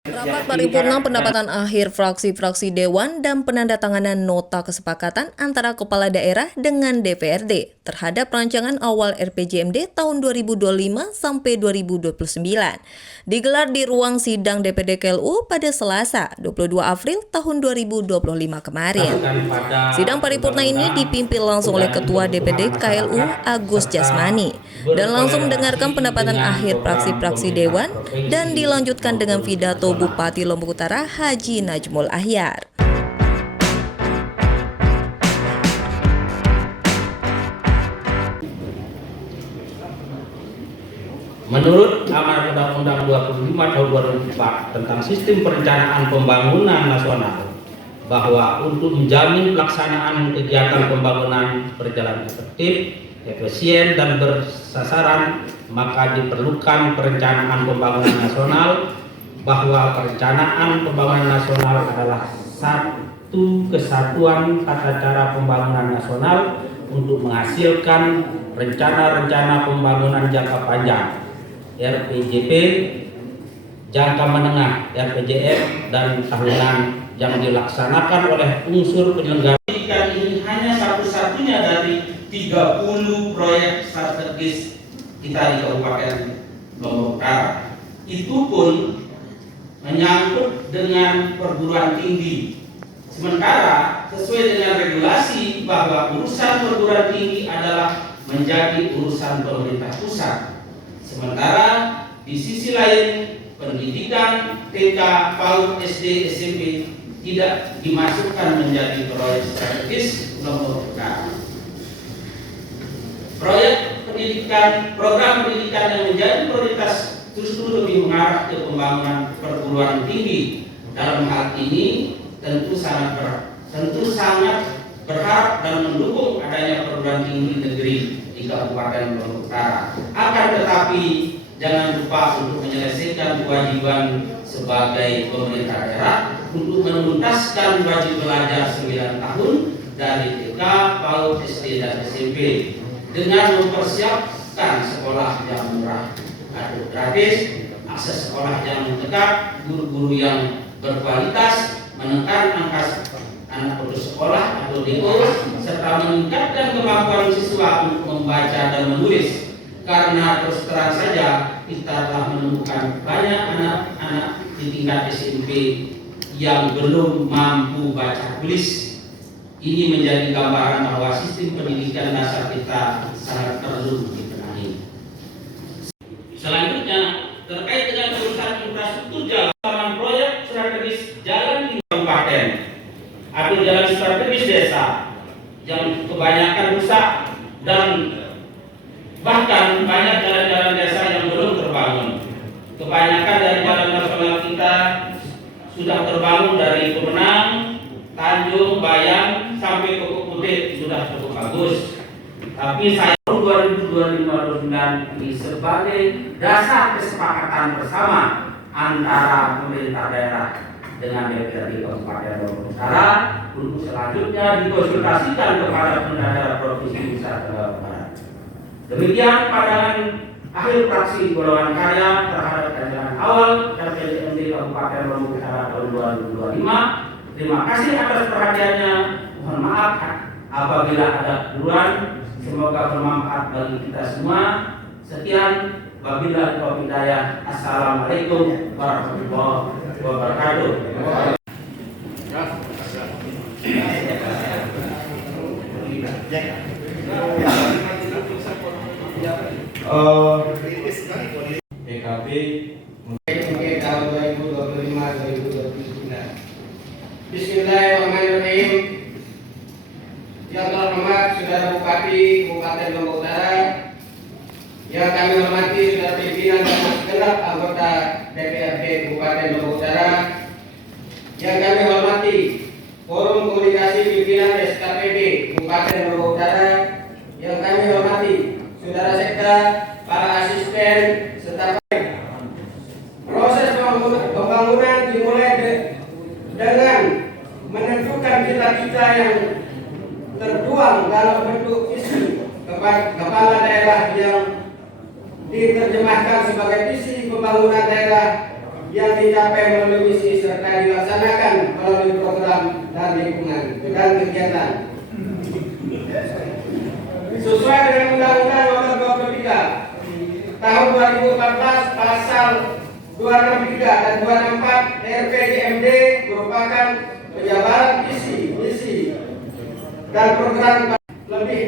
Rapat paripurna pendapatan akhir fraksi-fraksi Dewan dan penandatanganan nota kesepakatan antara Kepala Daerah dengan DPRD terhadap rancangan awal RPJMD tahun 2025 sampai 2029 digelar di ruang sidang DPD KLU pada Selasa 22 April tahun 2025 kemarin. Sidang paripurna ini dipimpin langsung oleh Ketua DPD KLU Agus Jasmani dan langsung mendengarkan pendapatan akhir fraksi-fraksi Dewan dan dilanjutkan dengan pidato Bupati Lombok Utara Haji Najmul Ahyar. Menurut Amanat Undang-Undang 25 Tahun 2004 tentang Sistem Perencanaan Pembangunan Nasional, bahwa untuk menjamin pelaksanaan kegiatan pembangunan berjalan efektif, efisien, dan bersasaran, maka diperlukan perencanaan pembangunan nasional, bahwa perencanaan pembangunan nasional adalah satu kesatuan tata cara pembangunan nasional untuk menghasilkan rencana-rencana pembangunan jangka panjang RPJP, jangka menengah RPJM, dan tahunan yang dilaksanakan oleh unsur penyelenggara. Pendidikan ini hanya satu-satunya dari 30 proyek strategis kita di Kabupaten Lombok Utara. Itu pun menyangkut dengan perguruan tinggi. Sementara sesuai dengan regulasi bahwa urusan perguruan tinggi adalah menjadi urusan pemerintah pusat. Sementara di sisi lain pendidikan TK, PAUD, SD, SMP tidak dimasukkan menjadi proyek strategis Lombok Utara. Proyek pendidikan, program pendidikan yang menjadi prioritas justru lebih mengarah ke pembangunan perguruan tinggi. Dalam hal ini tentu sangat berharap dan mendukung adanya perguruan tinggi negeri di Kabupaten Lombok Utara. Akan tetapi jangan lupa untuk menyelesaikan kewajiban sebagai pemerintah daerah untuk menuntaskan wajib belajar 9 tahun dari TK, PAUD, SD, dan SMP dengan mempersiapkan sekolah yang murah atau gratis, akses sekolah yang dekat, guru-guru yang berkualitas, menekan angka anak putus sekolah atau DO, serta meningkatkan kemampuan siswa untuk membaca dan menulis. Karena terus terang saja kita telah menemukan banyak anak-anak di tingkat SMP yang belum mampu baca tulis. Ini menjadi gambaran bahwa sistem pendidikan dasar kita sangat perlu dibenahi. Selanjutnya, terkait dengan urusan infrastruktur jalan, proyek strategis jalan di kabupaten atau jalan strategis desa yang kebanyakan rusak dan bahkan banyak jalan-jalan desa yang belum terbangun. Kebanyakan dari jalan nasional kita sudah terbangun dari Pemenang, Tanjung, Bayang sampai ke Putih sudah cukup bagus. Tapi saya 2025-2029 ini sebagai dasar kesepakatan bersama antara pemerintah daerah dengan DPRD Kabupaten Lombok Utara untuk selanjutnya dikonsultasikan kepada pemerintah daerah Provinsi Nusa Tenggara Barat. Demikian pandangan akhir fraksi Golongan Karya terhadap rancangan awal RPJMD Kabupaten Lombok Utara tahun 2025. Terima kasih atas perhatiannya. Mohon maaf apabila ada kekurangan. Semoga bermanfaat bagi kita semua. Sekian, wabillahi taufiq hidayah. Assalamualaikum warahmatullahi wabarakatuh. PKB tahun 2025-2029. Bismillahirrahmanirrahim. Yang terhormat Saudara Bupati Kabupaten Lombok Utara, yang kami hormati Saudara pimpinan dan segenap anggota DPRD Kabupaten Lombok Utara, yang kami hormati Forum Komunikasi Pimpinan SKPD Kabupaten Lombok Utara, yang kami hormati Saudara Sekda, para asisten, serta proses pembangunan dimulai dengan menentukan cita-cita yang tertuang dalam bentuk visi kepala daerah yang diterjemahkan sebagai visi pembangunan daerah yang dicapai melalui misi serta dilaksanakan melalui program dan lingkungan dan kegiatan. Sesuai dengan Undang-Undang Nomor 23 Tahun 2014 Pasal 263 dan 264 RPJMD merupakan penjabaran visi, misi dan program lebih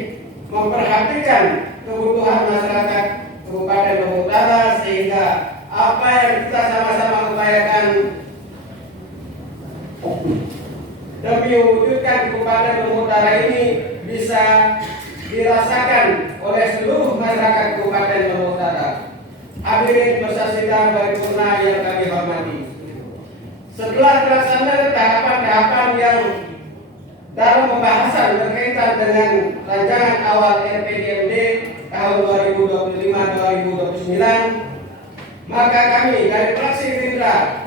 memperhatikan kebutuhan masyarakat Kabupaten Lombok Utara, sehingga apa yang kita sama-sama upayakan demi mewujudkan Kabupaten Lombok Utara ini bisa dirasakan oleh seluruh masyarakat Kabupaten Lombok Utara. Hadirin peserta sidang paripurna yang kami hormati, setelah dilaksanakan tahapan-tahapan yang dalam pembahasan berkaitan dengan rancangan awal RPJMD tahun 2025-2029, maka kami dari fraksi Gerindra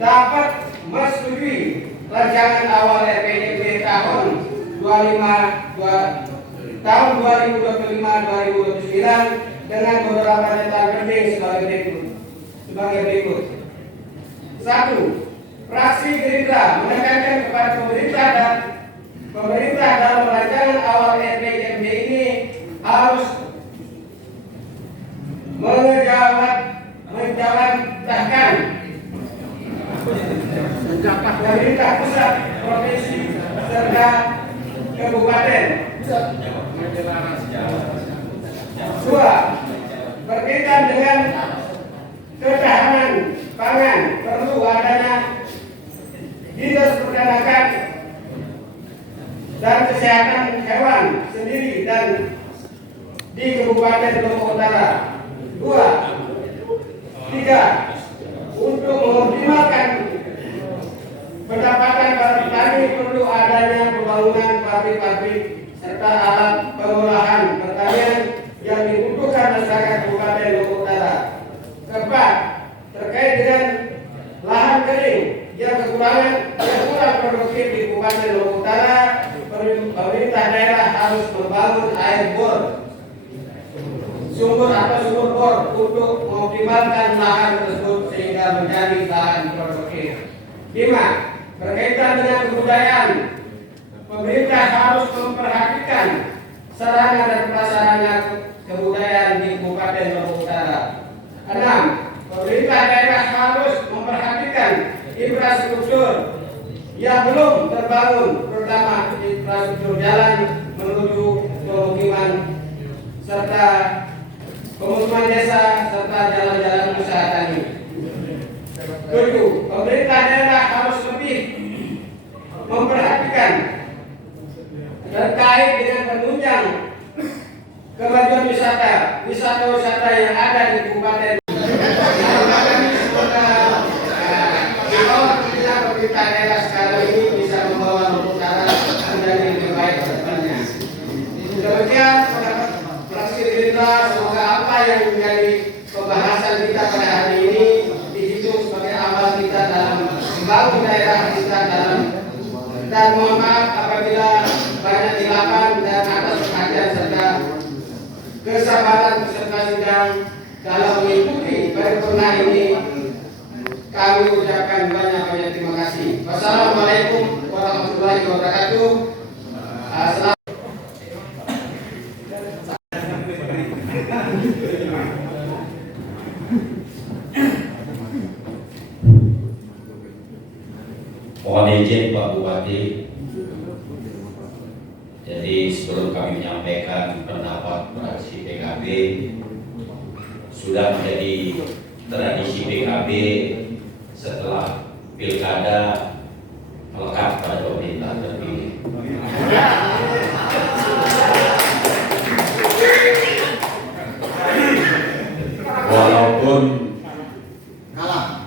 dapat menyetujui rancangan awal RPJMD tahun 2025-2029 dengan beberapa catatan penting sebagai berikut. 1. Fraksi Gerindra menekankan kepada pemerintah dalam rancangan awal RPJMD ini harus menjawantahkan pemerintah pusat, provinsi, serta kabupaten. 2. Berkaitan dengan ketahanan pangan, perlu adanya dinas peternakan dan kesehatan hewan sendiri dan di Kabupaten Lombok Utara. 3. Untuk mengoptimalkan pendapatan para petani, perlu adanya pembangunan pabrik-pabrik serta alat pengolahan pertanian yang dibutuhkan masyarakat Kabupaten Lombok Utara. 4. Terkait dengan lahan kering yang kurang produktif di Kabupaten Lombok Utara, pemerintah daerah harus membangun air bor, sumur bor untuk mengoptimalkan lahan tersebut sehingga menjadi lahan produktif. 5. Berkaitan dengan kebudayaan, pemerintah harus memperhatikan sarana dan prasarana kebudayaan di Kabupaten Lombok Utara. 6. Pemerintah daerah harus memperhatikan infrastruktur yang belum terbangun, terutama infrastruktur jalan menuju pemukiman serta pemukiman desa serta jalan-jalan usaha tani. 7. Pemerintah daerah harus lebih memperhatikan terkait dengan penunjang kemajuan wisata yang ada di Kabupaten. Pemerintah daerah sekarang ini bisa membawa Lombok Utara menjadi lebih baik ke depannya. Demikian pendapat fraksi Gerindra, semoga apa yang menjadi pembahasan kita pada hari ini dihitung sebagai amal kita dalam membangun daerah kita dan mohon maaf apabila banyak hilapan dan atas perhatian serta kesabaran peserta sidang dalam mengikuti paripurna ini. Kami ucapkan banyak terima kasih. Wassalamualaikum warahmatullahi wabarakatuh. Mohon izin Pak Bupati. Jadi sebelum kami menyampaikan pendapat fraksi PKB, sudah menjadi tradisi PKB setelah pilkada melekat pada pemerintah terpilih. Walaupun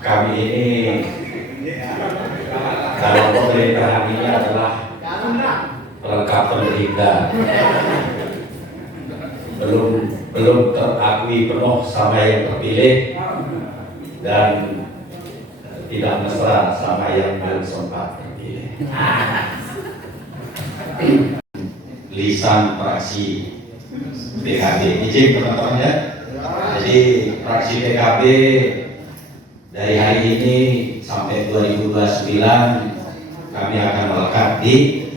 kami ini dalam pemerintahan ini adalah pelengkap pemerintah, belum terakui penuh sama yang terpilih dan tidak mesra sama yang belum sempat terpilih. Lisan fraksi PKB, izin teman-teman ya. Jadi fraksi PKB Dari hari ini sampai 2029 kami akan melekat di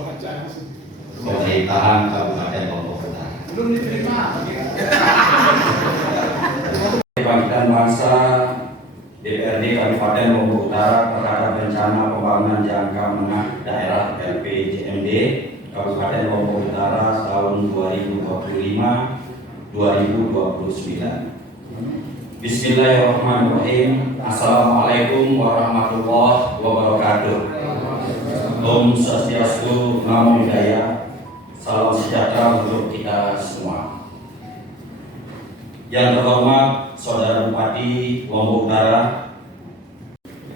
pemerintahan Kabupaten Lombok Utara. Kebangkitan Bangsa DPRD Kabupaten Lombok Utara terhadap rencana pembangunan jangka menengah daerah LPJMD Kabupaten Lombok Utara tahun 2025-2029. Bismillahirrahmanirrahim. Assalamualaikum warahmatullahi wabarakatuh. Om Swastiastu, Namo Buddhaya. Salam sejahtera untuk kita semua. Yang terhormat Saudara Bupati Lombok Utara,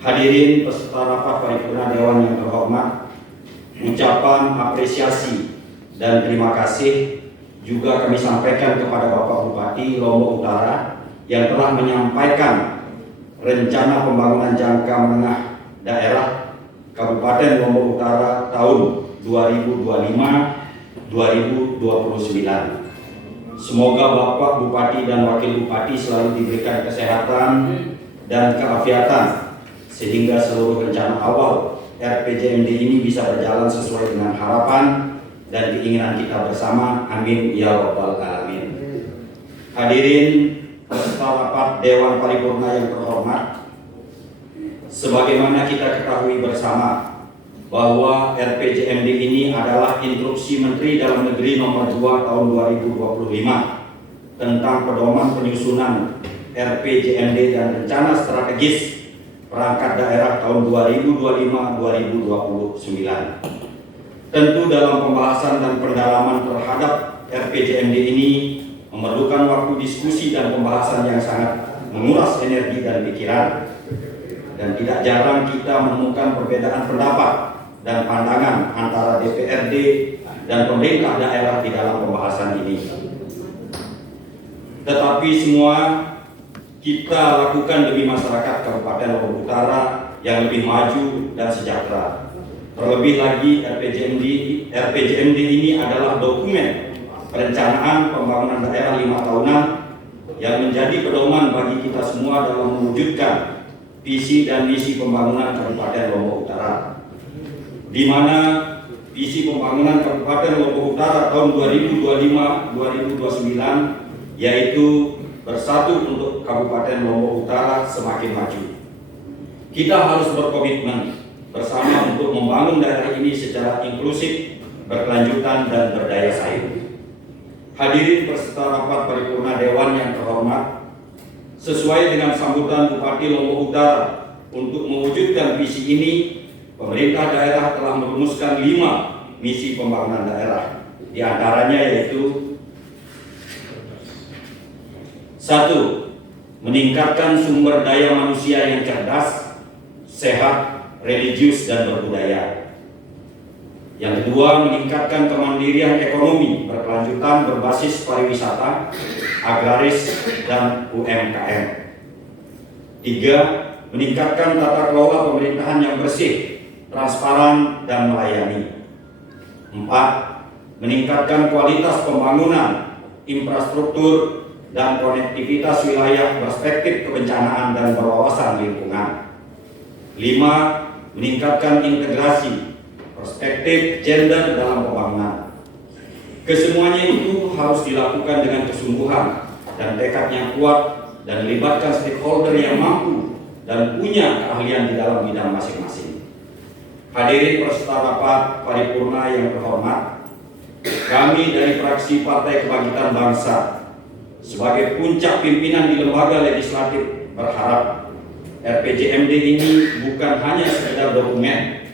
hadirin peserta rapat paripurna Dewan yang terhormat, ucapan apresiasi dan terima kasih juga kami sampaikan kepada Bapak Bupati Lombok Utara yang telah menyampaikan rencana pembangunan jangka menengah daerah Kabupaten Lombok Utara tahun 2025-2029. Semoga Bapak Bupati dan Wakil Bupati selalu diberikan kesehatan dan keafiatan sehingga seluruh rencana awal RPJMD ini bisa berjalan sesuai dengan harapan dan keinginan kita bersama. Amin ya rabbal alamin. Hadirin peserta rapat Dewan Paripurna yang terhormat, sebagaimana kita ketahui bersama bahwa RPJMD ini adalah Instruksi Menteri Dalam Negeri Nomor 2 Tahun 2025 tentang pedoman penyusunan RPJMD dan rencana strategis perangkat daerah tahun 2025-2029. Tentu dalam pembahasan dan pendalaman terhadap RPJMD ini memerlukan waktu diskusi dan pembahasan yang sangat menguras energi dan pikiran, dan tidak jarang kita menemukan perbedaan pendapat dan pandangan antara DPRD dan pemerintah daerah di dalam pembahasan ini. Tetapi semua kita lakukan demi masyarakat Kabupaten Lombok Utara yang lebih maju dan sejahtera. Terlebih lagi RPJMD ini adalah dokumen perencanaan pembangunan daerah 5 tahunan yang menjadi pedoman bagi kita semua dalam mewujudkan visi dan misi pembangunan Kabupaten Lombok Utara, di mana visi pembangunan Kabupaten Lombok Utara tahun 2025-2029 yaitu bersatu untuk Kabupaten Lombok Utara semakin maju. Kita harus berkomitmen bersama untuk membangun daerah ini secara inklusif, berkelanjutan dan berdaya saing. Hadirin peserta rapat paripurna Dewan yang terhormat, sesuai dengan sambutan Bupati Lombok Utara untuk mewujudkan visi ini, pemerintah daerah telah merumuskan 5 misi pembangunan daerah. Di antaranya yaitu 1. Meningkatkan sumber daya manusia yang cerdas, sehat, religius dan berbudaya. Yang kedua, meningkatkan kemandirian ekonomi berkelanjutan berbasis pariwisata, agraris dan UMKM. 3. Meningkatkan tata kelola pemerintahan yang bersih, transparan dan melayani. 4. Meningkatkan kualitas pembangunan, infrastruktur dan konektivitas wilayah perspektif kebencanaan dan berwawasan lingkungan. 5. Meningkatkan integrasi perspektif gender dalam pembangunan. Kesemuanya itu harus dilakukan dengan kesungguhan dan tekad yang kuat dan melibatkan stakeholder yang mampu dan punya keahlian di dalam bidang masing-masing. Hadirin peserta rapat paripurna yang terhormat, kami dari fraksi Partai Kebangkitan Bangsa sebagai puncak pimpinan di lembaga legislatif berharap RPJMD ini bukan hanya sekedar dokumen,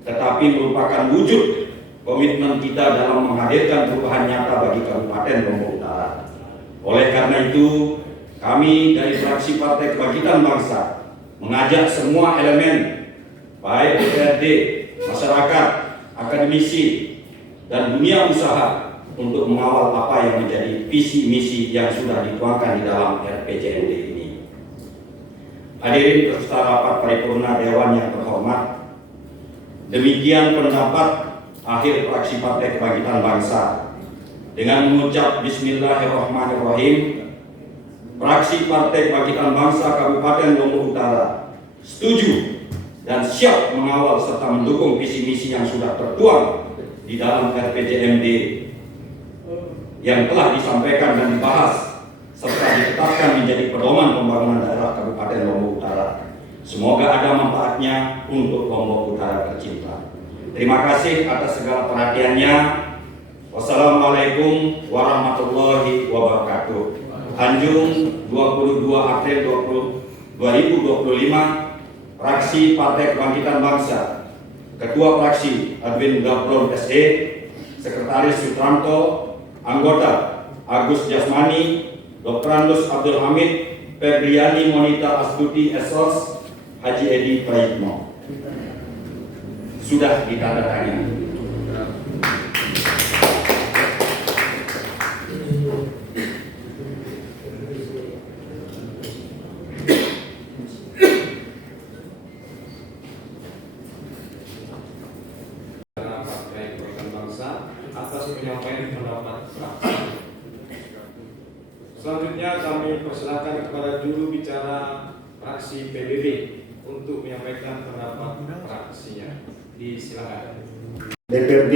tetapi merupakan wujud komitmen kita dalam menghadirkan perubahan nyata bagi Kabupaten Lombok Utara. Oleh karena itu, kami dari fraksi Partai Kebangkitan Bangsa mengajak semua elemen, baik DPRD, masyarakat, akademisi, dan dunia usaha untuk mengawal apa yang menjadi visi misi yang sudah dituangkan di dalam RPJMD ini. Hadirin peserta rapat paripurna Dewan yang terhormat, demikian pendapat akhir fraksi Partai Kebangkitan Bangsa. Dengan mengucap Bismillahirrahmanirrahim, fraksi Partai Kebangkitan Bangsa Kabupaten Lombok Utara setuju dan siap mengawal serta mendukung visi misi yang sudah tertuang di dalam RPJMD yang telah disampaikan dan dibahas serta ditetapkan menjadi pedoman pembangunan daerah Kabupaten Lombok Utara. Semoga ada manfaatnya untuk Lombok Utara tercinta. Terima kasih atas segala perhatiannya. Wassalamualaikum warahmatullahi wabarakatuh. Tanjung, 22 April 2025, Fraksi Partai Kebangkitan Bangsa. Ketua Fraksi Adwin Gablon SD, Sekretaris Sutranto, Anggota Agus Jasmani, Dr. Andus Abdul Hamid, Febriani Monita Astuti Esos, Haji Edi Praitno. Sudah ditandatangani. Partai Kebangkitan Bangsa atas penyampaian pendapat fraksi. Selanjutnya kami persilakan kepada juru bicara fraksi PBB untuk menyampaikan pendapat fraksinya. Disilakan. DPRD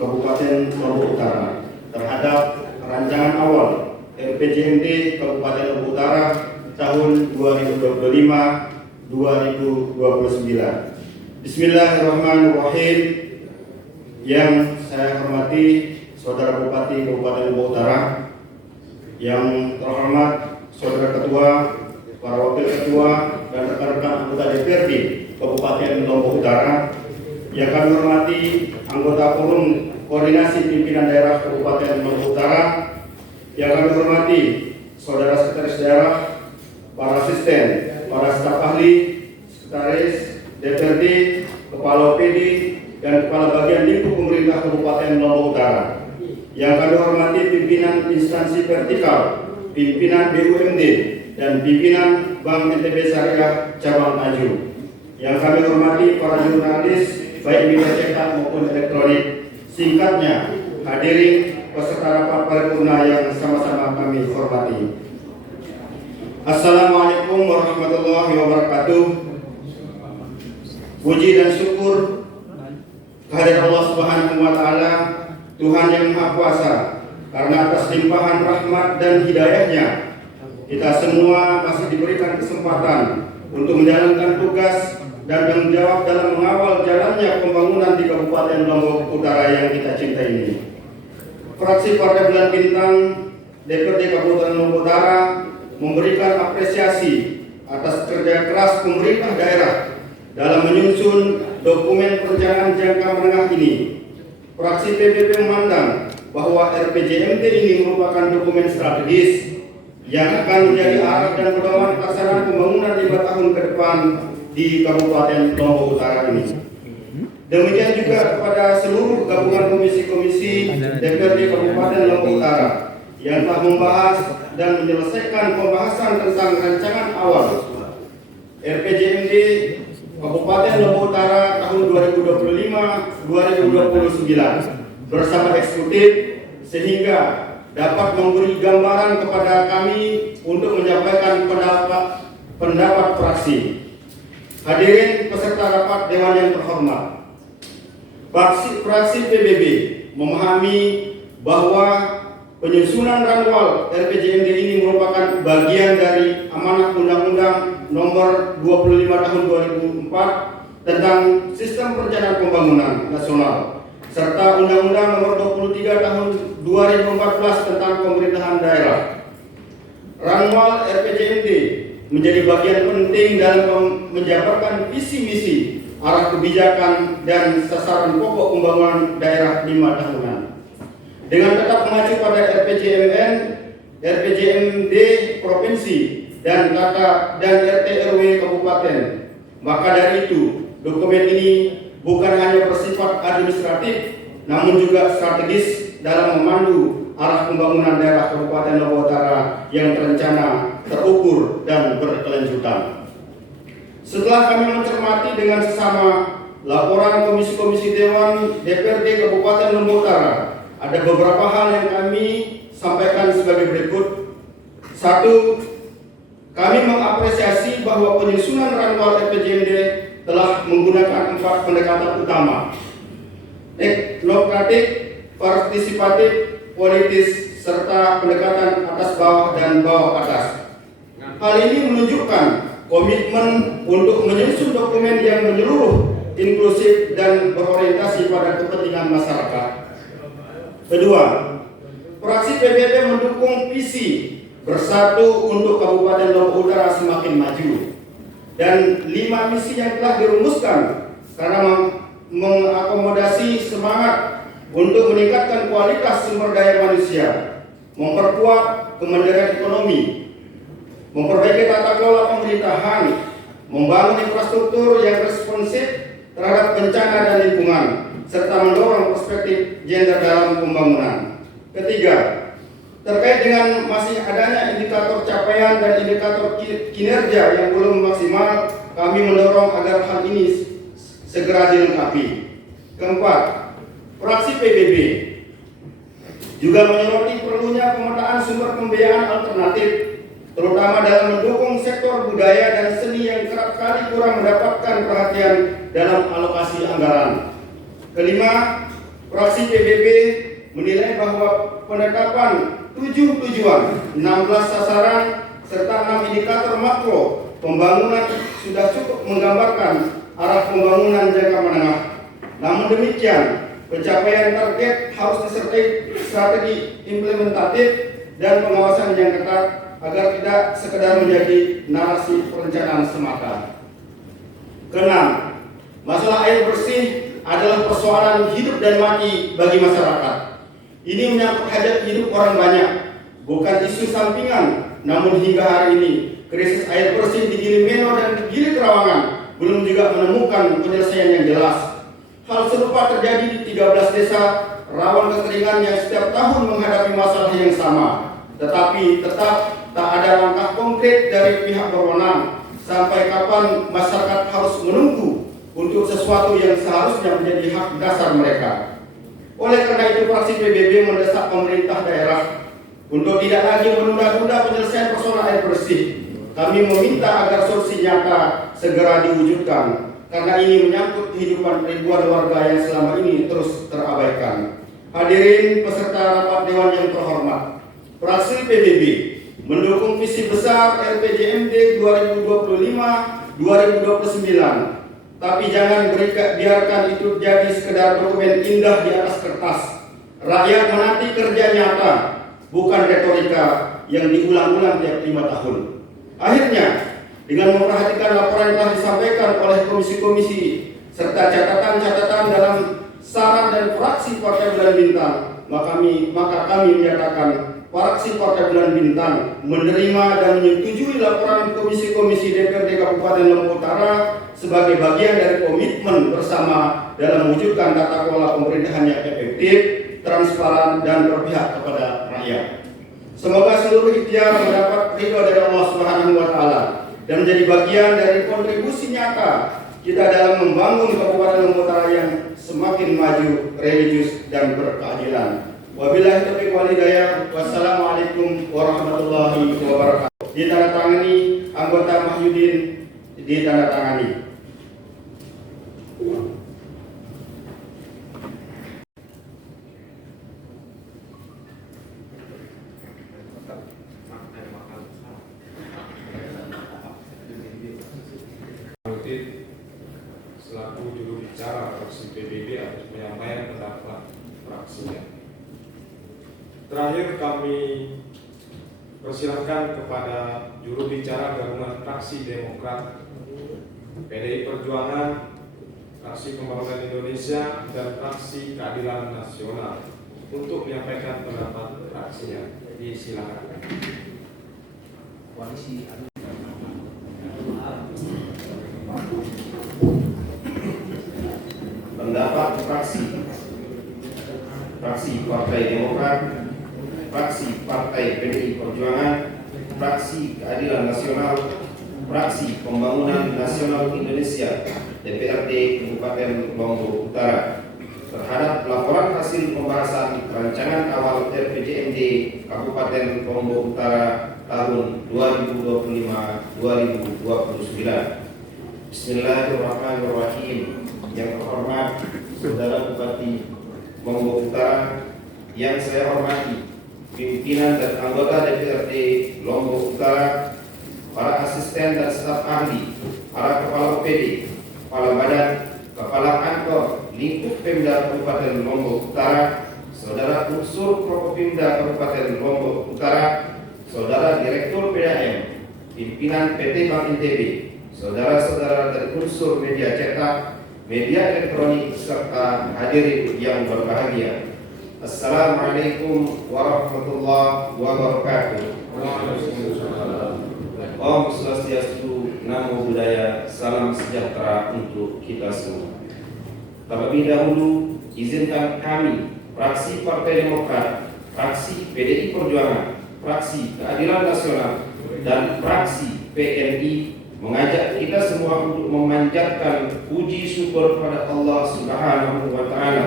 Kabupaten Lombok Utara terhadap rancangan awal RPJMD Kabupaten Lombok Utara tahun 2025-2029. Bismillahirrahmanirrahim. Yang saya hormati Saudara Bupati Kabupaten Lombok Utara, yang terhormat Saudara Ketua, para Wakil Ketua, dan rekan-rekan anggota DPRD Kabupaten Lombok Utara, yang kami hormati anggota Forum Koordinasi Pimpinan Daerah Kabupaten Lombok Utara, yang kami hormati Saudara Sekretaris Daerah, para asisten, para staf ahli, sekretaris DPRD, kepala OPD, dan kepala bagian lingkup pemerintah Kabupaten Lombok Utara, yang kami hormati pimpinan instansi vertikal, pimpinan BUMD, dan pimpinan Bank NTB Syariah Cabang Tanjung, yang kami hormati para jurnalis baik media cetak maupun elektronik. Singkatnya, hadirin peserta rapat paripurna yang sama-sama kami hormati. Assalamualaikum warahmatullahi wabarakatuh. Puji dan syukur kehadirat Allah Subhanahu wa Ta'ala, Tuhan yang Maha Kuasa, karena atas limpahan rahmat dan hidayahnya kita semua masih diberikan kesempatan untuk menjalankan tugas dan tanggung jawab dalam mengawal jalannya pembangunan di Kabupaten Lombok Utara yang kita cintai ini. Fraksi Partai Bulan Bintang DPRD Kabupaten Lombok Utara memberikan apresiasi atas kerja keras pemerintah daerah dalam menyusun dokumen perencanaan jangka menengah ini. Fraksi PBB memandang bahwa RPJMD ini merupakan dokumen strategis yang akan menjadi arah dan pedoman pelaksanaan pembangunan 5 tahun ke depan di Kabupaten Lombok Utara ini. Demikian juga kepada seluruh gabungan komisi-komisi DPRD Kabupaten Lombok Utara yang telah membahas dan menyelesaikan pembahasan tentang rancangan awal RPJMD Kabupaten Lombok Utara tahun 2025-2029 bersama eksekutif, sehingga dapat memberi gambaran kepada kami untuk menyampaikan pendapat fraksi. Hadirin peserta rapat Dewan yang terhormat, fraksi PBB memahami bahwa penyusunan ranwal RPJMD ini merupakan bagian dari amanah Undang-Undang Nomor 25 Tahun 2004 tentang Sistem Perencanaan Pembangunan Nasional, serta Undang-Undang Nomor 23 Tahun 2014 tentang Pemerintahan Daerah. Ranwal RPJMD menjadi bagian penting dalam menjabarkan visi misi, arah kebijakan, dan sasaran pokok pembangunan daerah 5 tahunan. Dengan tetap mengacu pada RPJMD Provinsi dan RT RW Kabupaten, maka dari itu dokumen ini bukan hanya bersifat administratif, namun juga strategis dalam memandu arah pembangunan daerah Kabupaten Lombok Utara yang terencana, terukur, dan berkelanjutan. Setelah kami mencermati dengan sesama laporan komisi-komisi Dewan DPRD Kabupaten Lombok Utara, ada beberapa hal yang kami sampaikan sebagai berikut. 1. Kami mengapresiasi bahwa penyusunan rancangan RPJMD telah menggunakan 4 pendekatan utama: etnokratik, partisipatif, politis, serta pendekatan atas bawah dan bawah atas. Hal ini menunjukkan komitmen untuk menyusun dokumen yang menyeluruh, inklusif, dan berorientasi pada kepentingan masyarakat. Kedua, fraksi PBB mendukung visi bersatu untuk Kabupaten Lombok Utara semakin maju, dan 5 misi yang telah dirumuskan karena mengakomodasi semangat untuk meningkatkan kualitas sumber daya manusia, memperkuat kemandirian ekonomi, memperbaiki tata kelola pemerintahan, membangun infrastruktur yang responsif terhadap bencana dan lingkungan, serta mendorong perspektif gender dalam pembangunan. Ketiga, terkait dengan masih adanya indikator capaian dan indikator kinerja yang belum maksimal, kami mendorong agar hal ini segera dilengkapi. Keempat, fraksi PBB juga menyoroti perlunya pemetaan sumber pembiayaan alternatif, terutama dalam mendukung sektor budaya dan seni yang kerap kali kurang mendapatkan perhatian dalam alokasi anggaran. Kelima, fraksi PBB menilai bahwa penetapan 7 tujuan, 16 sasaran, serta 6 indikator makro pembangunan sudah cukup menggambarkan arah pembangunan jangka menengah. Namun demikian, pencapaian target harus disertai strategi implementatif dan pengawasan yang ketat agar tidak sekedar menjadi narasi perencanaan semata. Keenam, masalah air bersih adalah persoalan hidup dan mati bagi masyarakat. Ini menyangkut hajat hidup orang banyak, bukan isu sampingan. Namun hingga hari ini, krisis air bersih di Gili Meno dan Gili Trawangan belum juga menemukan penyelesaian yang jelas. Hal serupa terjadi di 13 desa rawan kekeringan yang setiap tahun menghadapi masalah yang sama, tetapi tetap tak ada langkah konkret dari pihak berwenang. Sampai kapan masyarakat harus menunggu untuk sesuatu yang seharusnya menjadi hak dasar mereka? Oleh karena itu, fraksi PBB mendesak pemerintah daerah untuk tidak lagi menunda-nunda penyelesaian persoalan air bersih. Kami meminta agar solusi nyata segera diwujudkan, karena ini menyangkut kehidupan ribuan warga yang selama ini terus terabaikan. Hadirin peserta rapat Dewan yang terhormat, fraksi PBB mendukung visi besar RPJMD 2025-2029. Tapi jangan biarkan itu jadi sekedar dokumen indah di atas kertas. Rakyat menanti kerja nyata, bukan retorika yang diulang-ulang tiap 5 tahun. Akhirnya, dengan memperhatikan laporan yang telah disampaikan oleh komisi-komisi serta catatan-catatan dalam saran dan fraksi Partai Bulan Bintang, maka kami menyatakan fraksi Partai Bulan Bintang menerima dan menyetujui laporan komisi-komisi DPRD Kabupaten Lombok Utara sebagai bagian dari komitmen bersama dalam mewujudkan tata kelola pemerintahan yang efektif, transparan, dan berpihak kepada rakyat. Semoga seluruh ikhtiar mendapat ridho dari Allah Subhanahu wa Ta'ala dan menjadi bagian dari kontribusi nyata kita dalam membangun Kabupaten Lombok Utara yang semakin maju, religius, dan berkeadilan. Wabillahi taufiq wal hidayah. Wassalamualaikum warahmatullahi wabarakatuh. Ditandatangani anggota Mahyudin, ditandatangani. Selaku juru bicara fraksi PBB harus menyampaikan pendapat fraksinya. Terakhir kami persilahkan kepada juru bicara gabungan fraksi Demokrat, PDI Perjuangan, fraksi Pembangunan Indonesia, dan fraksi Keadilan Nasional untuk menyampaikan pendapat fraksinya. Disilakan. Pendapat fraksi Partai Demokrat, fraksi Partai PDI Perjuangan, fraksi Keadilan Nasional, fraksi Pembangunan Nasional Indonesia DPRD Kabupaten Lombok Utara terhadap laporan hasil pembahasan rancangan awal RPJMD Kabupaten Lombok Utara tahun 2025-2029. Bismillahirrahmanirrahim. Yang terhormat Saudara Bupati Lombok Utara, yang saya hormati pimpinan dan anggota DPRD Lombok Utara, para asisten dan staf ahli, para kepala OPD, kepala badan, kepala kantor lingkup Pemda Kabupaten Lombok Utara, saudara unsur Prokopimda Kabupaten Lombok Utara, saudara Direktur PDAM, pimpinan PT Bank NTB, saudara-saudara dari unsur media cetak, media elektronik, serta hadirin yang berbahagia. Assalamualaikum warahmatullahi wabarakatuh. Om Swastiastu, Namo Buddhaya, salam sejahtera untuk kita semua. Terlebih dahulu, izinkan kami, fraksi Partai Demokrat, fraksi PDI Perjuangan, fraksi Keadilan Nasional, dan fraksi PNI mengajak kita semua untuk memanjatkan puji syukur kepada Allah Subhanahu wa Ta'ala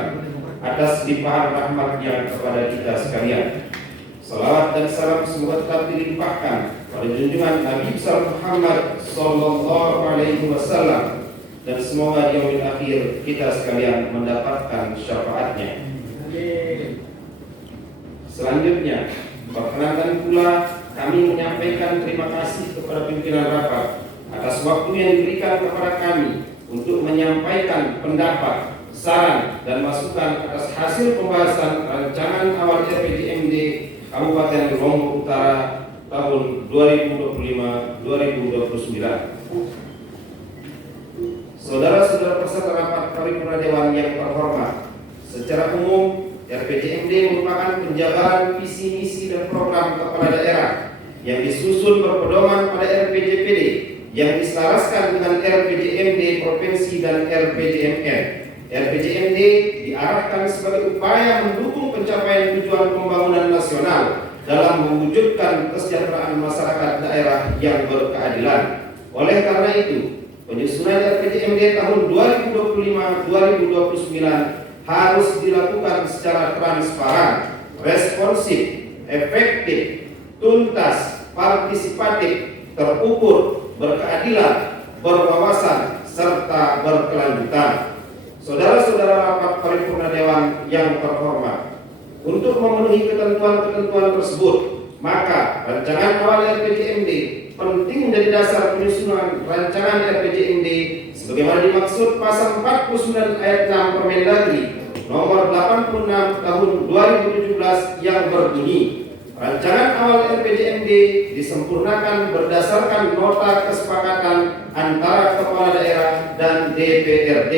atas limpahan rahmat-Nya kepada kita sekalian. Salawat dan salam semoga tetap dilimpahkan pada junjungan Nabi besar Muhammad sallallahu alaihi wasallam, dan semoga di yaumil akhir kita sekalian mendapatkan syafaatnya. Selanjutnya, perkenankan pula kami menyampaikan terima kasih kepada pimpinan rapat atas waktu yang diberikan kepada kami untuk menyampaikan pendapat, saran, dan masukan atas hasil pembahasan rancangan awal RPJMD Kabupaten Lombok Utara tahun 2025-2029. Saudara-saudara peserta rapat paripurna Dewan yang terhormat, secara umum RPJMD merupakan penjabaran visi misi dan program kepala daerah yang disusun berpedoman pada RPJPD yang diselaraskan dengan RPJMD Provinsi dan RPJMN. RPJMD diarahkan sebagai upaya mendukung pencapaian tujuan pembangunan nasional dalam mewujudkan kesejahteraan masyarakat daerah yang berkeadilan. Oleh karena itu, penyusunan RPJMD tahun 2025-2029 harus dilakukan secara transparan, responsif, efektif, tuntas, partisipatif, terukur, berkeadilan, berwawasan, serta berkelanjutan. Saudara-saudara rapat paripurna Dewan yang terhormat, untuk memenuhi ketentuan-ketentuan tersebut, maka rancangan awal RPJMD penting menjadi dasar penyusunan rancangan RPJMD sebagaimana dimaksud pasal 49 ayat 6 Permendagri nomor 86 tahun 2017 yang berbunyi, rancangan awal RPJMD disempurnakan berdasarkan nota kesepakatan antara kepala daerah dan DPRD.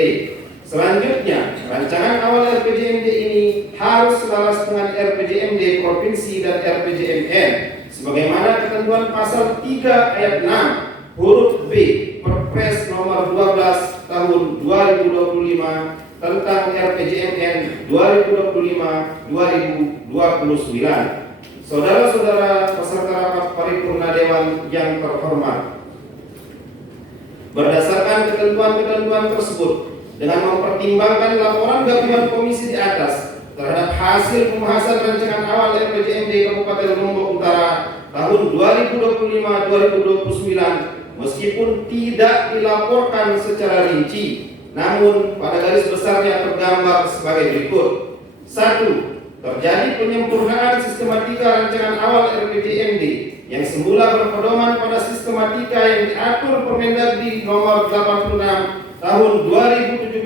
Selanjutnya, rancangan awal RPJMD ini harus selaras dengan RPJMD Provinsi dan RPJMN sebagaimana ketentuan pasal 3 ayat 6 huruf B Perpres nomor 12 tahun 2025 tentang RPJMN 2025-2029. Saudara-saudara peserta rapat paripurna Dewan yang terhormat, berdasarkan ketentuan-ketentuan tersebut, dengan mempertimbangkan laporan gabungan komisi di atas terhadap hasil pembahasan rancangan awal RPJMD Kabupaten Lombok Utara tahun 2025-2029, meskipun tidak dilaporkan secara rinci, namun pada garis besarnya tergambar sebagai berikut. 1. Terjadi penyempurnaan sistematika rancangan awal RPJMD yang semula berpedoman pada sistematika yang diatur Permendagri nomor 86 tahun 2017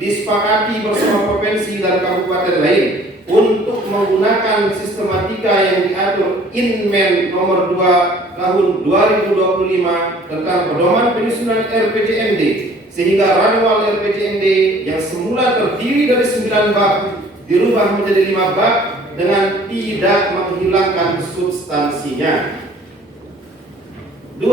disepakati bersama provinsi dan kabupaten lain untuk menggunakan sistematika yang diatur Inmen nomor 2 tahun 2025 tentang pedoman penyusunan RPJMD, sehingga ranwal RPJMD yang semula terdiri dari 9 bab dirubah menjadi 5 bab dengan tidak menghilangkan substansinya. 2.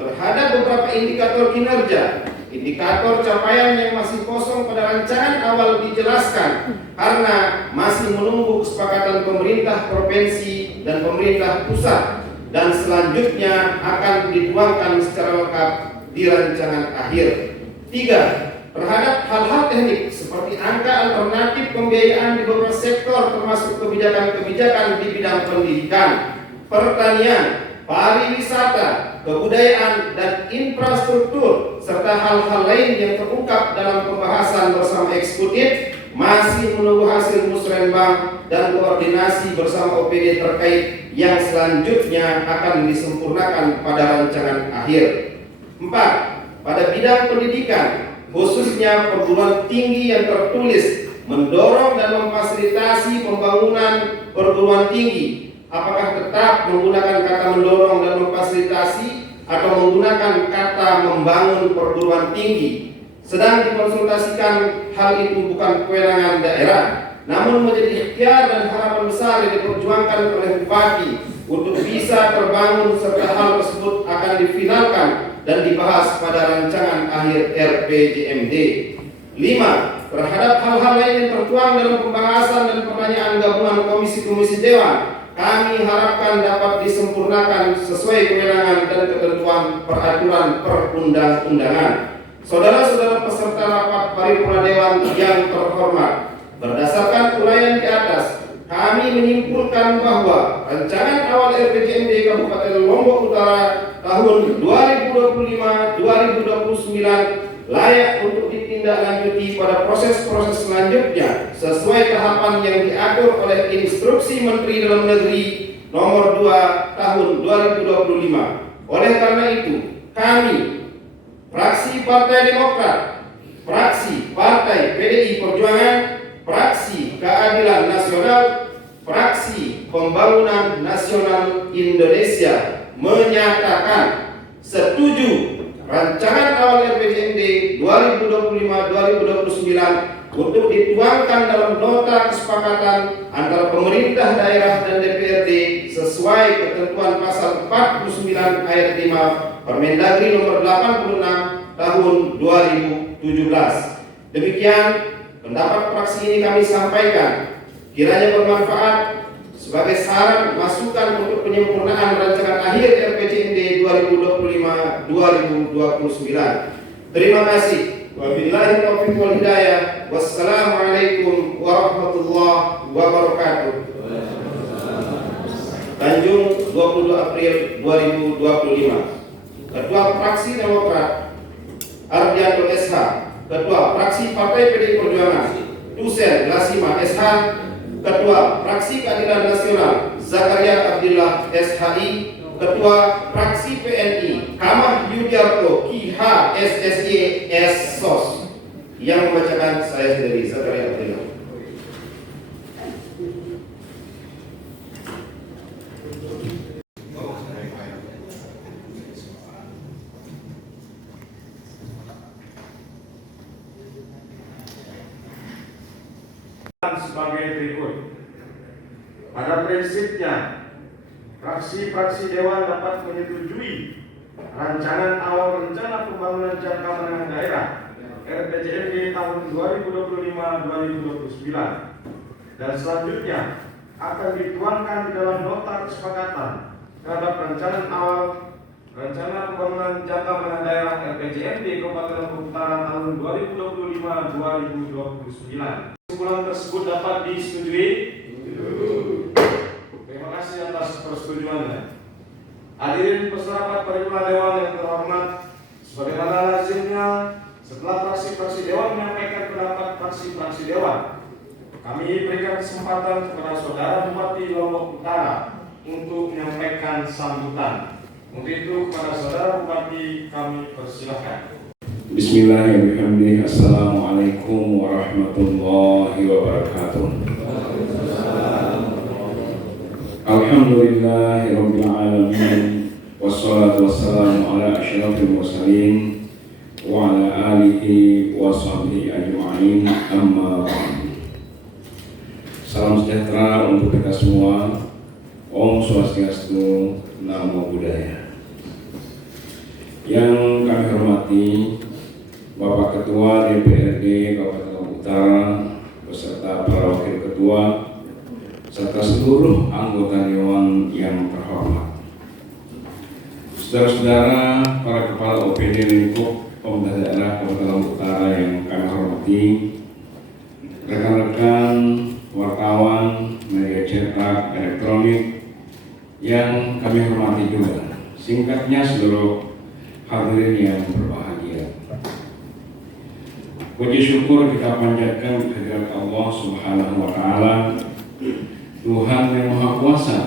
Terhadap beberapa indikator kinerja, indikator capaian yang masih kosong pada rancangan awal dijelaskan karena masih menunggu kesepakatan pemerintah provinsi dan pemerintah pusat, dan selanjutnya akan dituangkan secara lengkap di rancangan akhir. 3. Terhadap hal-hal teknik seperti angka alternatif pembiayaan di beberapa sektor termasuk kebijakan-kebijakan di bidang pendidikan. pertanian, pariwisata, kebudayaan, dan infrastruktur, serta hal-hal lain yang terungkap dalam pembahasan bersama eksekutif masih menunggu hasil musrenbang dan koordinasi bersama OPD terkait yang selanjutnya akan disempurnakan pada rancangan akhir. 4. Pada bidang pendidikan, khususnya perguruan tinggi yang tertulis, mendorong dan memfasilitasi pembangunan perguruan tinggi. Apakah tetap menggunakan kata mendorong dan memfasilitasi atau menggunakan kata membangun perguruan tinggi? Sedang dikonsultasikan, hal itu bukan kewenangan daerah, namun menjadi ikhtiar dan harapan besar yang diperjuangkan oleh Bupati untuk bisa terbangun, serta hal tersebut akan difinalkan dan dibahas pada rancangan akhir RPJMD. 5. Terhadap hal-hal lain yang tertuang dalam pembahasan dan pertanyaan gabungan komisi-komisi Dewan, kami harapkan dapat disempurnakan sesuai kewenangan dan ketentuan peraturan perundang-undangan. Saudara-saudara peserta rapat paripurna Dewan yang terhormat, berdasarkan uraian di atas, kami menyimpulkan bahwa rancangan awal RPJMD Kabupaten Lombok Utara tahun 2025-2029 layak untuk ditindaklanjuti pada proses-proses selanjutnya sesuai tahapan yang diatur oleh Instruksi Menteri Dalam Negeri Nomor 2 Tahun 2025. Oleh karena itu, kami, Fraksi Partai Demokrat, Fraksi Partai PDI Perjuangan, Fraksi Keadilan Nasional, Fraksi Pembangunan Nasional Indonesia menyatakan setuju rancangan awal RPJMD 2025-2029 untuk dituangkan dalam nota kesepakatan antara pemerintah daerah dan DPRD sesuai ketentuan pasal 49 ayat 5 Permendagri nomor 86 tahun 2017. Demikian pendapat fraksi ini kami sampaikan, kiranya bermanfaat sebagai saran masukan untuk penyempurnaan rancangan akhir RPJMD 2025-2029. Terima kasih. Wabillahi taufiq wal hidayah. Wassalamualaikum warahmatullahi wabarakatuh. Tanjung, 22 April 2025. Ketua Fraksi Demokrat Ardianto SH, Ketua Fraksi Partai PDI Perjuangan Dusen Lasima SH, Ketua Fraksi Keadilan Nasional Zakaria Abdillah SHI, Ketua Fraksi PNI Kamah Yudiarto KIH SSY SSOS. Yang membacakan saya sendiri, Zakaria Abdillah. Sebagai berikut. Pada prinsipnya, fraksi-fraksi Dewan dapat menyetujui rancangan awal rencana pembangunan jangka menengah daerah RPJMD tahun 2025-2029 dan selanjutnya akan dituangkan di dalam nota kesepakatan terhadap rancangan awal rencana pembangunan jangka menengah daerah RPJMD Kabupaten Lombok Utara tahun 2025-2029. Kesimpulan tersebut dapat disetujui. Terima kasih atas persetujuannya. Hadirin peserta rapat paripurna Dewan yang terhormat, sebagaimana lazimnya setelah fraksi-fraksi Dewan menyampaikan pendapat fraksi-fraksi Dewan, kami berikan kesempatan kepada Saudara Bupati Lombok Utara untuk menyampaikan sambutan. Untuk itu kepada Saudara Bupati kami persilahkan. Bismillahirrahmanirrahim. Assalamualaikum warahmatullahi wabarakatuh. Alhamdulillahirabbil alamin. Wassalatu wassalamu ala asyrafil mursalin wa ala alihi wa sahbihi ajma'in. Amma ba'du. Salam sejahtera untuk kita semua. Om Swastiastu, Namo Buddhaya. Yang kami hormati Bapak Ketua DPRD Kabupaten Lombok Utara beserta para wakil ketua serta seluruh anggota Dewan yang terhormat, saudara-saudara para kepala OPD lingkup pemerintah daerah Kabupaten Lombok Utara yang kami hormati, rekan-rekan wartawan media cetak elektronik yang Singkatnya, seluruh hadirin yang berbahagia, puji syukur kita panjatkan kehadirat Allah Subhanahu wa Ta'ala, Tuhan yang Maha Kuasa,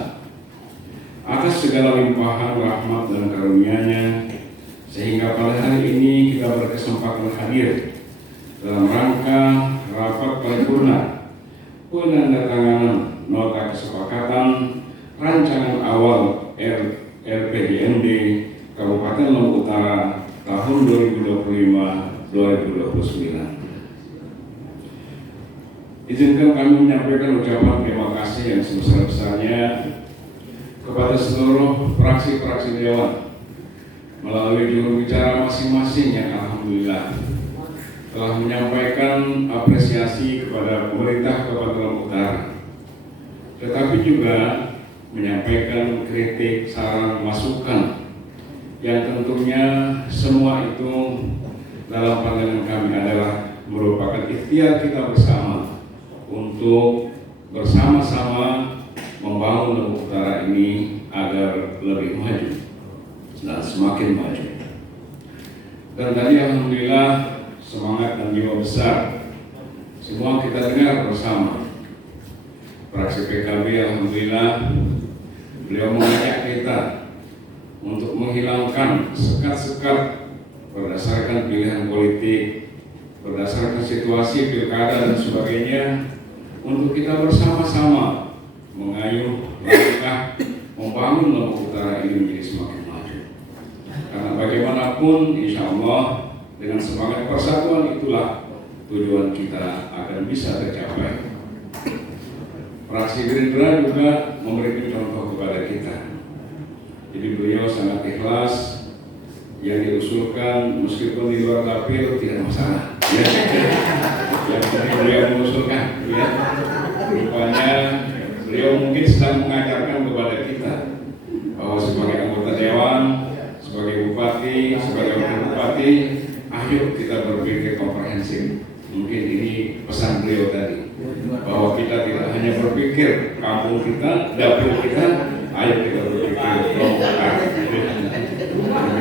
atas segala limpahan rahmat dan karunia-Nya, sehingga pada hari ini kita berkesempatan hadir dalam rangka rapat paripurna penandatanganan nota kesepakatan rancangan awal RPJMD Kabupaten Lombok Utara tahun 2025-2029. Izinkan kami menyampaikan ucapan terima kasih yang sebesar-besarnya kepada seluruh fraksi-fraksi Dewan melalui juru bicara masing-masing yang alhamdulillah telah menyampaikan apresiasi kepada pemerintah Kabupaten Lombok Utara, tetapi juga menyampaikan kritik, saran, masukan yang tentunya semua itu dalam pandangan kami adalah merupakan ikhtiar kita bersama untuk bersama-sama membangun Lombok Utara ini agar lebih maju dan semakin maju. Dan tadi alhamdulillah semangat dan jiwa besar semua kita dengar bersama. Fraksi PKB alhamdulillah beliau mengajak kita untuk menghilangkan sekat-sekat berdasarkan pilihan politik, berdasarkan situasi pilkada dan sebagainya, untuk kita bersama-sama mengayuh langkah membangun Lombok Utara ini menjadi semakin maju. Karena bagaimanapun insya Allah dengan semangat persatuan itulah tujuan kita akan bisa tercapai. Fraksi Gerindra juga memberikan contoh kepada kita. Jadi beliau sangat ikhlas, yang diusulkan meskipun di luar dapil tidak masalah. Ya. Yang tadi beliau mengusulkan, ya. Rupanya beliau mungkin sedang mengajarkan kepada kita bahwa sebagai anggota dewan, sebagai bupati, sebagai wakil bupati, ayo kita berpikir komprehensif. Mungkin ini pesan beliau tadi, bahwa kita tidak hanya berpikir kampung kita, dapur kita, ayo kita berpikir Lombok Utara.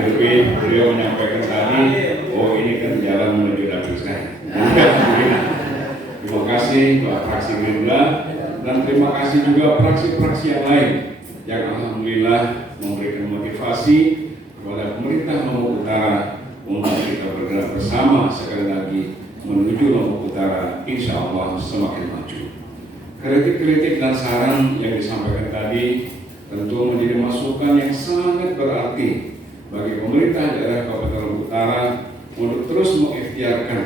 Lebih beliau menyampaikan tadi, oh ini kan jalan menuju dapur saya. Terima kasih Pak Fraksi Gerindra, dan terima kasih juga fraksi-fraksi yang lain yang alhamdulillah memberikan motivasi kepada pemerintah Lombok Utara untuk kita bergerak bersama sekali lagi menuju Lombok Utara insya Allah semakin maju. Kritik-kritik dan saran yang disampaikan tadi tentu menjadi masukan yang sangat berarti bagi pemerintah daerah Kabupaten Lombok Utara untuk terus mengikhtiarkan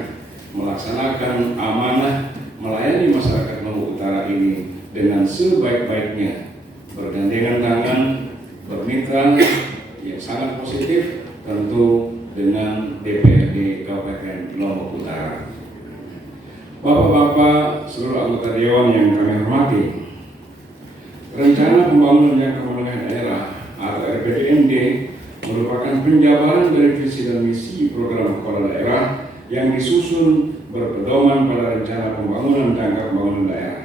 melaksanakan amanah melayani masyarakat Lombok Utara ini dengan sebaik-baiknya, bergandengan tangan, bermitra yang sangat positif tentu dengan DPRD Kabupaten Lombok Utara. Bapak-bapak, seluruh anggota dewan yang kami hormati, rencana pembangunan jangka menengah daerah atau RPJMD merupakan penjabaran dari visi dan misi program kepala daerah yang disusun berpedoman pada rencana pembangunan jangka pembangunan daerah.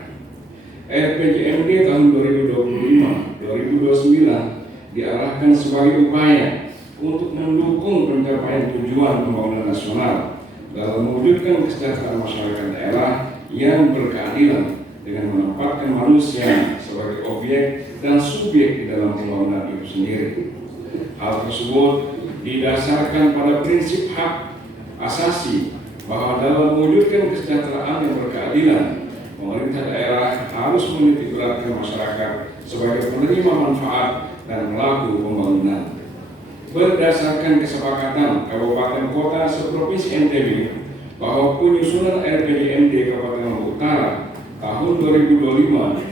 RPJMD tahun 2025-2029 diarahkan sebagai upaya untuk mendukung pencapaian tujuan pembangunan nasional dalam mewujudkan kesejahteraan masyarakat daerah yang berkeadilan dengan menempatkan manusia sebagai objek dan subjek di dalam pembangunan itu sendiri. Hal tersebut didasarkan pada prinsip hak asasi bahwa dalam mewujudkan kesejahteraan yang berkeadilan, pemerintah daerah harus menitikberatkan masyarakat sebagai penerima manfaat dan pelaku pembangunan. Berdasarkan kesepakatan Kabupaten Kota seprovinsi NTB bahwa penyusunan RPJMD Kabupaten Lombok Utara tahun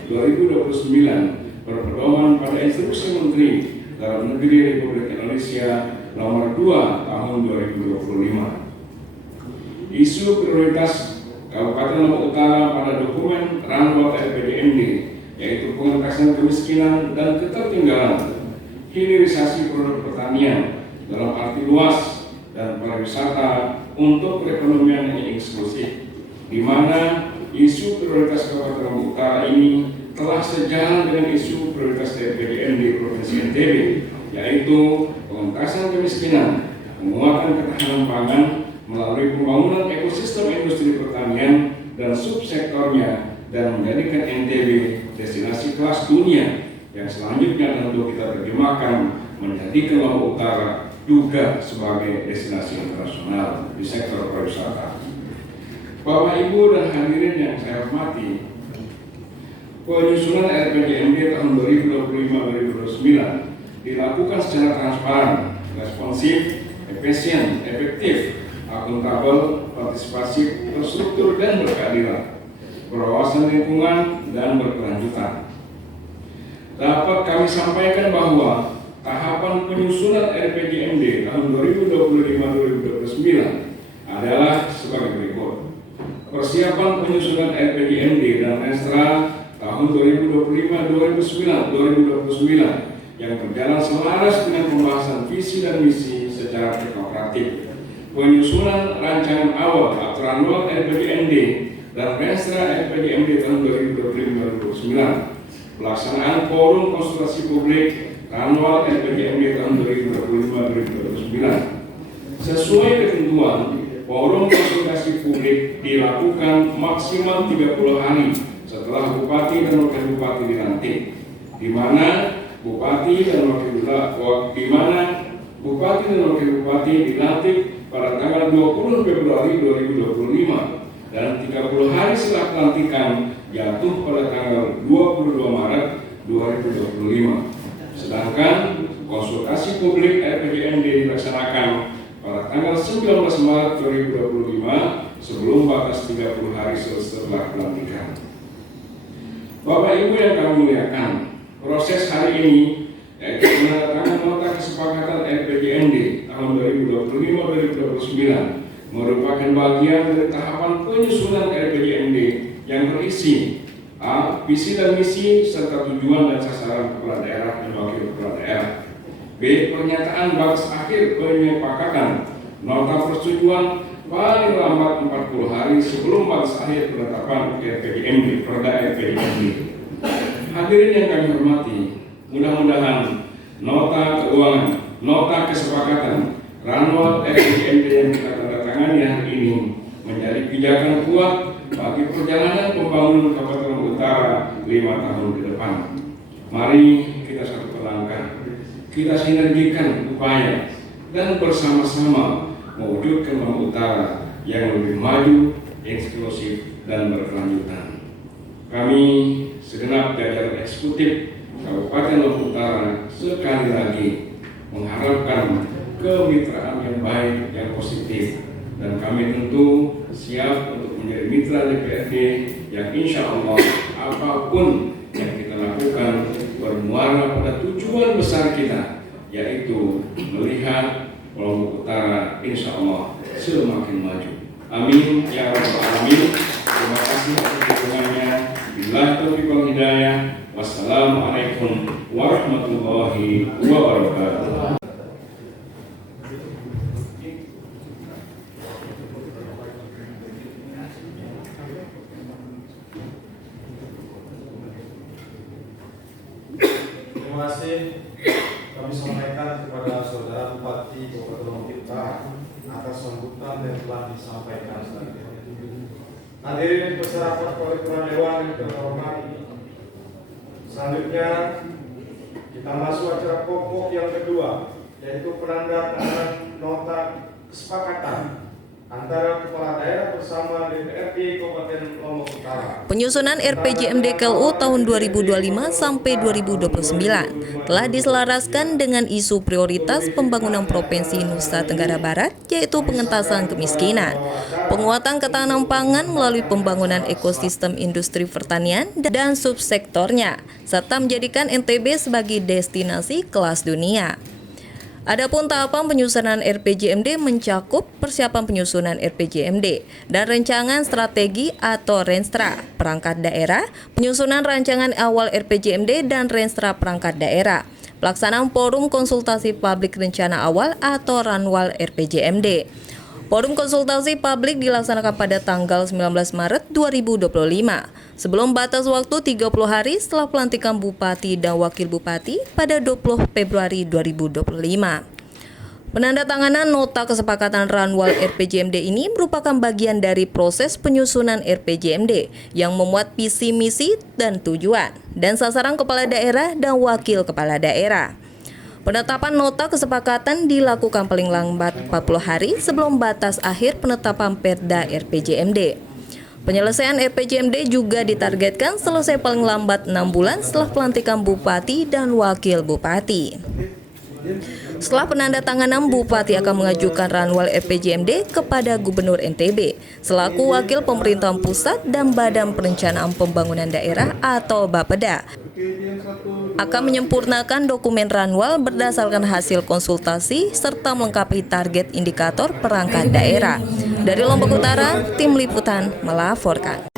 2025-2029 berpedoman pada Instruksi Menteri Dalam Negeri Republik Indonesia Nomor 2 Tahun 2025. Isu prioritas Kabupaten Lombok Utara pada dokumen Ranwat RPJMD yaitu pengentasan kemiskinan dan ketertinggalan, hilirisasi produk pertanian dalam arti luas, dan pariwisata untuk perekonomian yang inklusif, di mana isu prioritas Kabupaten Lombok Utara ini telah sejalan dengan isu prioritas RPJMD Provinsi NTB yaitu pengentasan kemiskinan, penguatan ketahanan pangan melalui pembangunan ekosistem industri pertanian dan subsektornya, dan menjadikan NTB destinasi kelas dunia yang selanjutnya tentu kita terjemahkan menjadikan Lombok Utara juga sebagai destinasi internasional di sektor pariwisata. Bapak, Ibu, dan hadirin yang saya hormati, penyusunan RPJMD tahun 2025-2029 dilakukan secara transparan, responsif, efisien, efektif, akuntabel, partisipatif, terstruktur, dan berkeadilan, berwawasan lingkungan, dan berkelanjutan. Dapat kami sampaikan bahwa tahapan penyusunan RPJMD tahun 2025-2029 adalah sebagai berikut. Persiapan penyusunan RPJMD dan Renstra tahun 2025-2029 yang berjalan selaras dengan pembahasan visi dan misi secara teknokratik. Penyusunan rancangan awal atau annual RPJMD dan Renstra RPJMD tahun 2025-2029. Pelaksanaan forum konsultasi publik annual RPJMD tahun 2025-2029. Sesuai ketentuan, forum konsultasi publik dilakukan maksimal 30 hari setelah Bupati dan Wakil Bupati dilantik, di mana Bupati dan Wakil Bupati dilantik pada tanggal 20 Februari 2025 dan 30 hari setelah pelantikan jatuh pada tanggal 22 Maret 2025. Sedangkan konsultasi publik RPJMD dilaksanakan pada tanggal 19 Maret 2025 sebelum batas 30 hari setelah pelantikan. Bapak Ibu yang kami muliakan, proses hari ini yaitu penandatangan nota kesepakatan RPJMD tahun 2025-2029 merupakan bagian dari tahapan penyusunan RPJMD yang berisi A. Visi dan misi serta tujuan dan sasaran kepala daerah dan wakil kepala daerah. B. Pernyataan batas akhir penyepakatan nota persetujuan paling lambat 40 hari sebelum batas akhir penetapan RPJMD, Perda RPJMD. Hadirin yang kami hormati, mudah-mudahan nota keuangan, nota kesepakatan, ranual RPJMD yang kita tandatangani hari ini menjadi pijakan kuat bagi perjalanan pembangunan Kabupaten Utara 5 tahun ke depan. Mari kita satu langkah, kita sinergikan upaya dan bersama-sama mewujudkan Lombok Utara yang lebih maju, inklusif, dan berkelanjutan. Kami segenap jajaran eksekutif Kabupaten Lombok Utara sekali lagi mengharapkan kemitraan yang baik, yang positif, dan kami tentu siap untuk menjadi mitra DPRD yang insya Allah apapun yang kita lakukan bermuara pada tujuan besar kita, yaitu melihat Lombok Utara insya Allah semakin maju. Amin ya rabbal alamin. Terima kasih atas dukungannya. Billahi taufiq wal hidayah. Wassalamualaikum warahmatullahi wabarakatuh. Terima kasih kami sampaikan kepada Saudara Bupati Kabupaten Lombok Utara atas sambutan yang telah disampaikan tadi. Hadirin peserta Perwakilan Dewan yang terhormat, selanjutnya kita masuk acara pokok yang kedua, yaitu penandatanganan nota kesepakatan antara Kepala Daerah bersama DPRD Kabupaten Lombok Utara. Penyusunan RPJMD KLU tahun 2025 sampai 2029 telah diselaraskan dengan isu prioritas pembangunan Provinsi Nusa Tenggara Barat, yaitu pengentasan kemiskinan, penguatan ketahanan pangan melalui pembangunan ekosistem industri pertanian dan subsektornya, serta menjadikan NTB sebagai destinasi kelas dunia. Adapun tahapan penyusunan RPJMD mencakup persiapan penyusunan RPJMD dan rancangan strategi atau Renstra perangkat daerah, penyusunan rancangan awal RPJMD dan Renstra perangkat daerah, pelaksanaan forum konsultasi publik rencana awal atau Ranwal RPJMD, Forum konsultasi publik dilaksanakan pada tanggal 19 Maret 2025, sebelum batas waktu 30 hari setelah pelantikan Bupati dan Wakil Bupati pada 20 Februari 2025. Penandatanganan nota kesepakatan Ranwal RPJMD ini merupakan bagian dari proses penyusunan RPJMD yang memuat visi misi dan tujuan, dan sasaran kepala daerah dan wakil kepala daerah. Penetapan nota kesepakatan dilakukan paling lambat 40 hari sebelum batas akhir penetapan Perda RPJMD. Penyelesaian RPJMD juga ditargetkan selesai paling lambat 6 bulan setelah pelantikan Bupati dan Wakil Bupati. Setelah penandatanganan, Bupati akan mengajukan Ranwal RPJMD kepada Gubernur NTB selaku Wakil Pemerintahan Pusat dan Badan Perencanaan Pembangunan Daerah atau Bapeda akan menyempurnakan dokumen Ranwal berdasarkan hasil konsultasi serta melengkapi target indikator perangkat daerah. Dari Lombok Utara, Tim Liputan melaporkan.